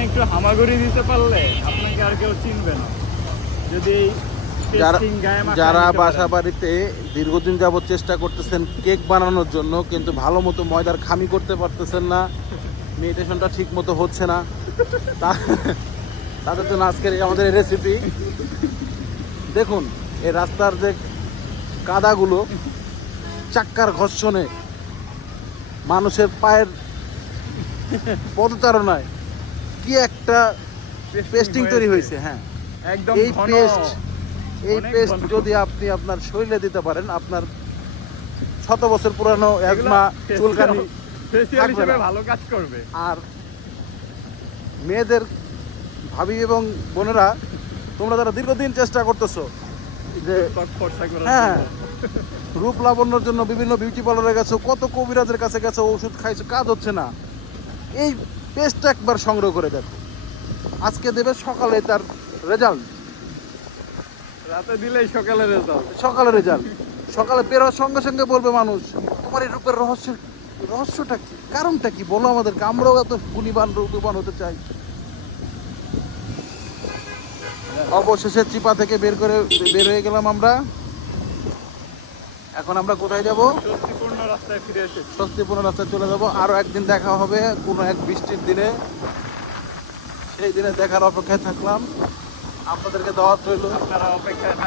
এখানে একটু হামাগুড়ি দিতে পারলে আপনাকে আর কেউ চিনবে না। যদি টেস্টিং গায়ে মাখায় যারা নিতে বাসা পারেন। বাড়িতে দীর্ঘদিন যাবত চেষ্টা করতেছেন কেক বানানোর জন্য, কিন্তু ভালো মতো ময়দার খামি করতে পারতেছেন না, মেডিটেশনটা ঠিক মতো হচ্ছে না, তাদের জন্য আজকের আমাদের এই রেসিপি। দেখুন এই রাস্তার যে কাদাগুলো, চাক্কার ঘর্ষণে, মানুষের পায়ের পদচারণায় কি একটা পেস্টিং তৈরি হয়েছে। হ্যাঁ, একদম এই ঘন। এই অনেক পেস্ট ঘন। যদি আপনি আপনার শরীরে দিতে পারেন, আপনার 100 বছর পুরানো অ্যাজমা, চুলকানি ফেসিয়াল থাকবে হিসেবে না। ভালো কাজ করবে। আর মেয়েদের ভাবি এবং বোনেরা, তোমরা যারা দীর্ঘদিন চেষ্টা করতেছো যে ত্বক ফর্সা করার হ্যাঁ জন্য। রূপ লাবণ্যর জন্য বিভিন্ন বিউটি পার্লারে গেছো, কত কবিরাজের কাছে গেছো, ওষুধ খাইছো, কাজ হচ্ছে না, এই পেস্টটা একবার সংগ্রহ করে দেখো। আজকে দেবে সকালে তার রেজাল্ট, রাতে দিলেই সকালে রেজাল্ট। সকালে রেজাল্ট। সকালে বের হওয়ার সঙ্গে সঙ্গে বলবে মানুষ, তোমার এই রূপের রহস্যটা কি, কারণটা কি বলো আমাদেরকে, আমরাও এত গুণীবান রূপবান হতে চাই। অবশেষে চিপা থেকে বের হয়ে গেলাম আমরা। এখন আমরা কোথায় যাব? স্বস্তিপূর্ণ রাস্তায় ফিরে এসেছি। স্বস্তিপূর্ণ রাস্তায় চলে যাব। আরো একদিন দেখা হবে কোনো এক বৃষ্টির দিনে, সেই দিনে দেখার অপেক্ষায় থাকলাম। আপনাদেরকে দাওয়াত রইল, আপনারা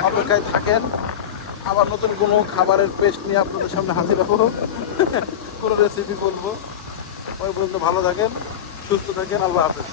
অপেক্ষায় থাকেন। আবার নতুন কোনো খাবারের পেস্ট নিয়ে আপনাদের সামনে হাজির হবো, কোনো রেসিপি বলবো। ওই পর্যন্ত ভালো থাকেন, সুস্থ থাকেন, আল্লাহ হাফেজ।